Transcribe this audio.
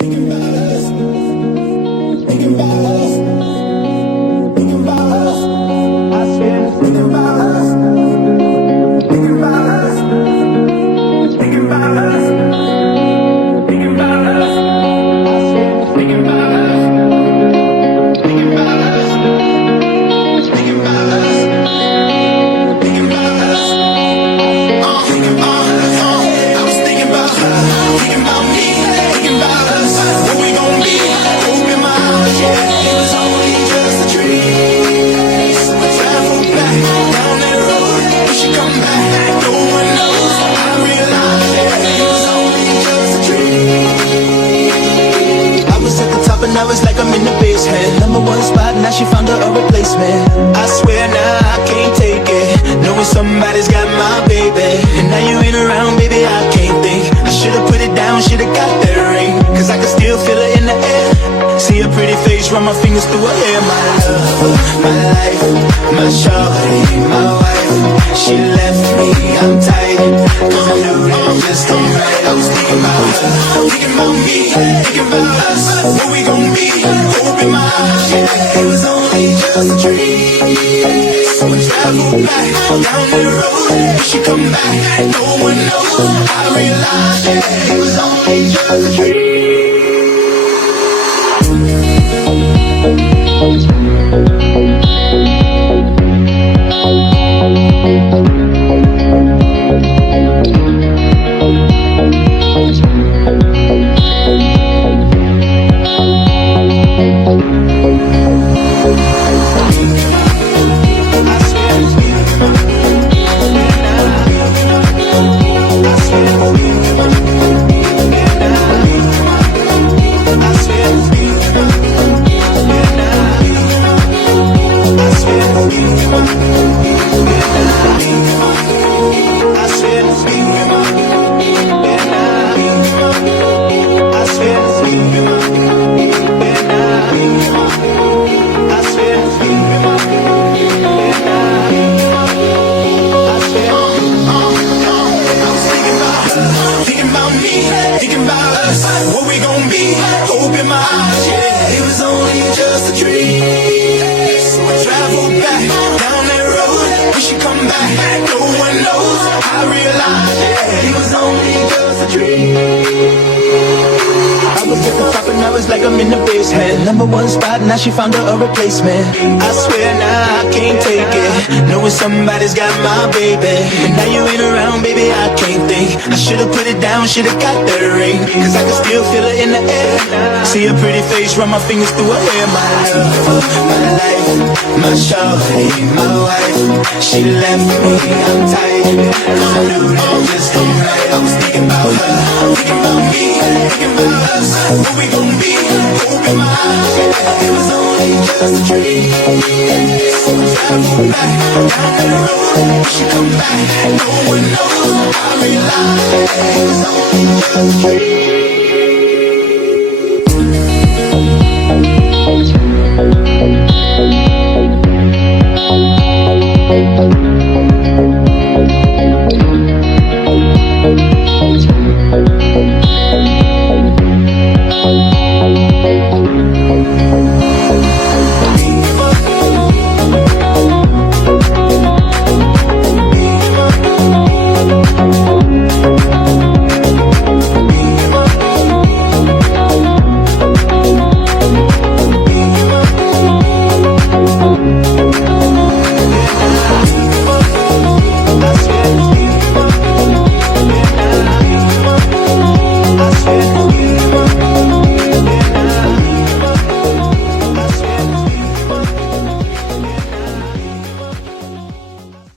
Thinking about us, thinking about us, thinking about us. I swear, thinking about us, thinking about us, thinking about us, thinking about us. I swear, thinking about us, thinking about us, thinking about us, thinking about us. I was thinking about her, thinking about me, thinking about us. What we gon' be? Open my eyes, yeah. It was only just a dream. So I traveled back down that road. We should come back. No one knows. I realized, yeah, it was only just a dream. I was at the top and I was like I'm in the basement. Number one spot, now she found her a replacement. I swear now I can't take it, knowing somebody's got my baby. And now you ain't around, baby, I can't think. I should've put it down, should've got that ring, cause I can still feel her in the air. See her pretty face, run my fingers through her hair. My love, my life, my shawty, my wife. She left me, I'm tired, cause I knew that it just ain't right. I was thinking about her, thinking about me, thinking about us. What we gon' be? Open my eyes, yeah. It was only just a dream. So I traveled back down that road. We should come back, no one knows. I realized, yeah, it was only just a dream. Thinking about us, what we gon' be? Open my eyes, yeah. It was only just a dream. So I traveled back down that road. We should come back, no one knows. I realized, yeah, it was only just a dream. I was at the top and I was like I'm in the basement. Number one spot, now she found her a replacement. I swear now I can't take it, knowing somebody's got my baby. And now you ain't around, baby, I can't think. I should've put it down, should've got that ring, cause I can still feel her in the air. See her pretty face, run my fingers through her hair. My love, my life, my shawty, my wife. She left me, I'm tired, cause I knew that it just ain't right. I was thinking about her, thinking about me, thinking about us. What we gon' be? Open my eyes, yeah. It was only just a dream. So I traveled back down that road. We should come back, no one knows. I realized, yeah, it was only just a dream.